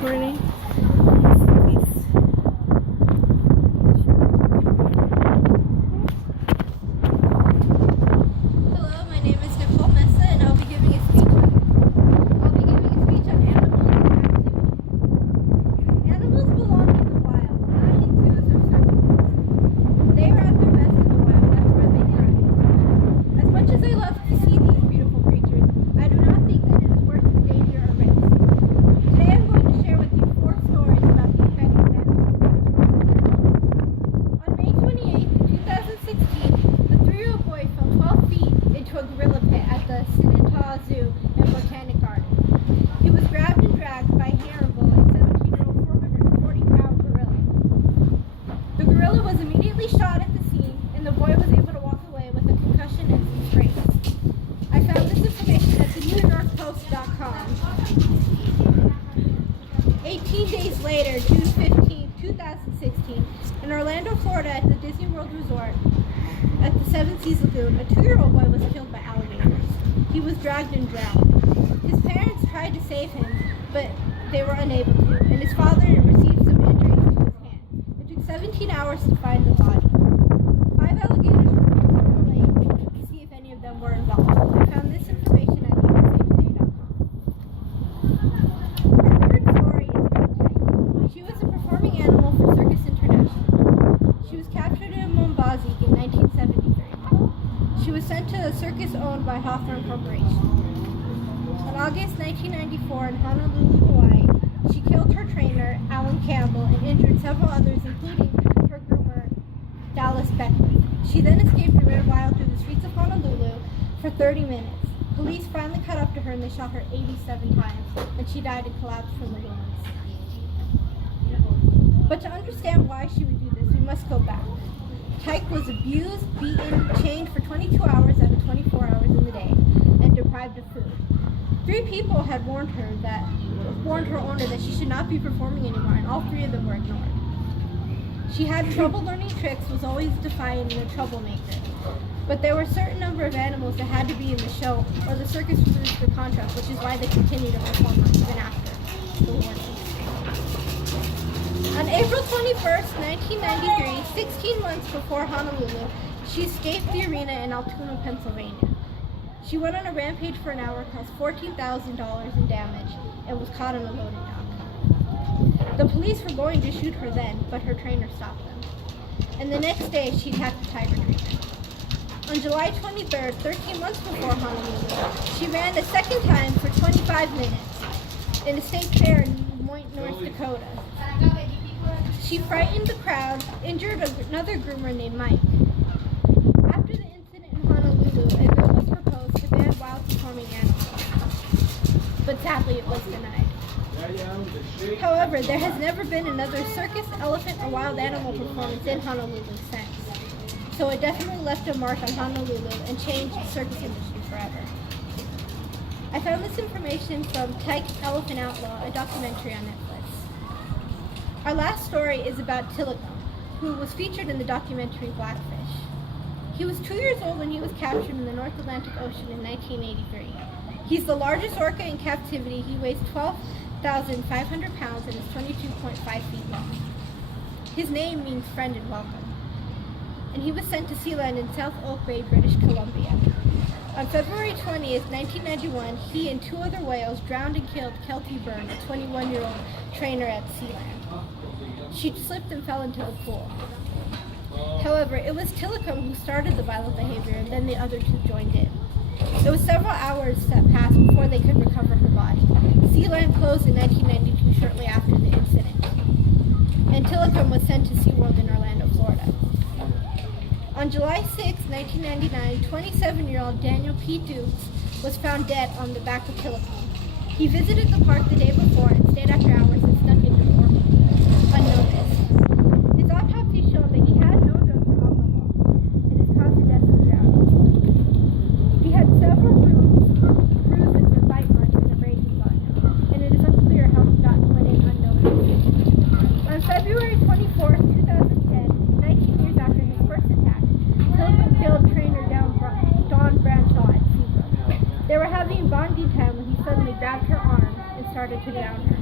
recording. Hello, my name is Nicole Mesa, and I'll be giving a speech on animals and captivity. Animals belong in the wild, not in zoos or circuses. They are at their best in the wild. That's where they thrive. As much as I love to see these beautiful creatures, I do not think that it is worth the danger or risk. Today I'm going to share with you 4 stories about the effects of animals. On May 28, 2016, a 3-year-old boy fell 12 feet into a gorilla pit at the Sinatah Zoo and Botanic Garden. He was grabbed and dragged by Hannibal, a 17-year-old 440-pound gorilla. The gorilla was immediately shot at the scene, and the boy was able to walk away with a concussion and some sprains. I found this information at the NewYorkPost.com. 18 days later, June 15, 2016, in Orlando, Florida, at the Disney World Resort at the Seven Seas Lagoon, a 2-year-old boy was killed by alligators. He was dragged and drowned. His parents tried to save him, but they were unable to, and his father received some injuries to his hand. It took 17 hours to find the body. 5 alligators were removed from the lake to see if any of them were involved. I found this information at usatoday.com. Our third story is about Tyke. She was a performing animal for Circus International. She was captured in Mombasa in 1973. She was sent to a circus owned by Hawthorne Corporation. On August 1994 in Honolulu, Hawaii, she killed her trainer, Alan Campbell, and injured several others, including her groomer, Dallas Beckley. She then escaped and ran wild through the streets of Honolulu for 30 minutes. Police finally caught up to her and they shot her 87 times, and she died and collapsed from the wounds. But to understand why she would do this, we must go back. Tyke was abused, beaten, chained for 22 hours out of 24 hours in the day, and deprived of food. 3 people had warned her owner that she should not be performing anymore, and all 3 of them were ignored. She had trouble learning tricks, was always defiant, and a troublemaker. But there were a certain number of animals that had to be in the show, or the circus would lose the contract, which is why they continued to perform even after the warning. On April 21st, 1993, 16 months before Honolulu, she escaped the arena in Altoona, Pennsylvania. She went on a rampage for an hour, caused $14,000 in damage, and was caught on a loading dock. The police were going to shoot her then, but her trainer stopped them. And the next day, she attacked the tiger trainer. On July 23rd, 13 months before Honolulu, she ran a second time for 25 minutes in a state fair in Moines, North Dakota. She frightened the crowd, injured another groomer named Mike. After the incident in Honolulu, a bill was proposed to ban wild performing animals, but sadly it was denied. However, there has never been another circus, elephant, or wild animal performance in Honolulu since. So it definitely left a mark on Honolulu and changed the circus industry forever. I found this information from Tyke Elephant Outlaw, a documentary on Netflix. Our last story is about Tilikum, who was featured in the documentary Blackfish. He was 2 years old when he was captured in the North Atlantic Ocean in 1983. He's the largest orca in captivity. He weighs 12,500 pounds and is 22.5 feet long. His name means friend and welcome. And he was sent to Sealand in South Oak Bay, British Columbia. On February 20th, 1991, he and 2 other whales drowned and killed Kelty Byrne, a 21-year-old trainer at Sealand. She slipped and fell into the pool. However, it was Tilikum who started the violent behavior, and then the other 2 joined in. It was several hours that passed before they could recover her body. Sealand closed in 1992, shortly after the incident, and Tilikum was sent to SeaWorld in Orlando, Florida. On July 6, 1999, 27-year-old Daniel P. Dukes was found dead on the back of Tilikum. He visited the park the day before and stayed after hours and snuck into the park unnoticed. His autopsy showed that he had no drugs or alcohol, and his cause of death was drowning. He had several bruises and bite marks and abrasions on him, and it is unclear how he went in unnoticed. On February 24, 2010, 19 years after his first attack, Tilikum killed trainer Don Bradshaw at Seabrook. They were having bonding time when he suddenly grabbed her arm and started to drown her.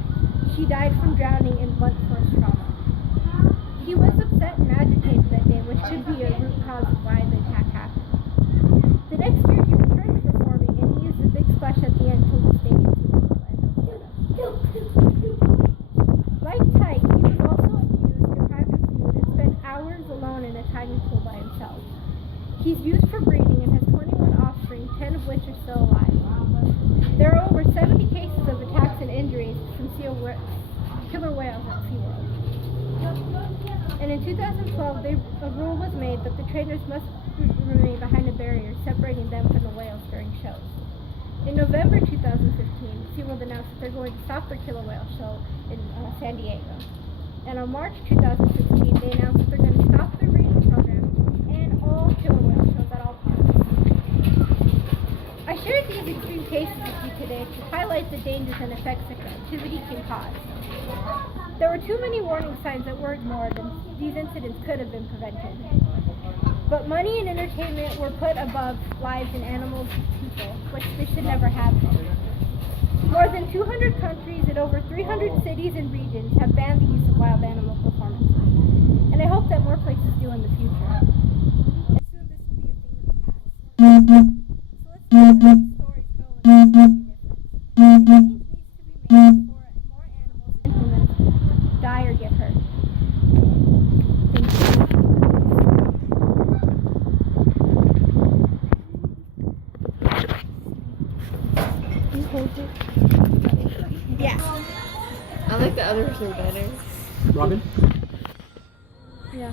She died from drowning in blunt force trauma. He was upset and agitated that day, which could be a root cause of why the attack happened. The next year, he returned to performing, and he used the big splash at the end to the stadium to Orlando, Florida. Like Tyke, he was also abused, deprived of food, and spent hours alone in a tiny pool by himself. He's used for breeding and has 21 offspring, 10 of which are still alive. There are over 70 cases of attacks and injuries from killer whales at SeaWorld. And in 2012, a rule was made that the trainers must remain behind a barrier separating them from the whales during shows. In November 2015, SeaWorld announced that they're going to stop their killer whale show in San Diego. And on March 2016, they announced that they're going to stop their breeding program and all killer whale shows at all parks. I shared these extreme cases with you today to highlight the dangers and effects that captivity can cause. There were too many warning signs that were ignored, and these incidents could have been prevented. But money and entertainment were put above lives and animals and people, which they should never happen. More than 200 countries and over 300 cities and regions have banned the use of wild animal performances. And I hope that more places do in the future. And soon this will be a thing in the past. So let's see where these stories go and make a difference. Change needs to be made before more animals and humans die or get hurt. Thank you. Yeah. I like the other version better. Robin? Yeah.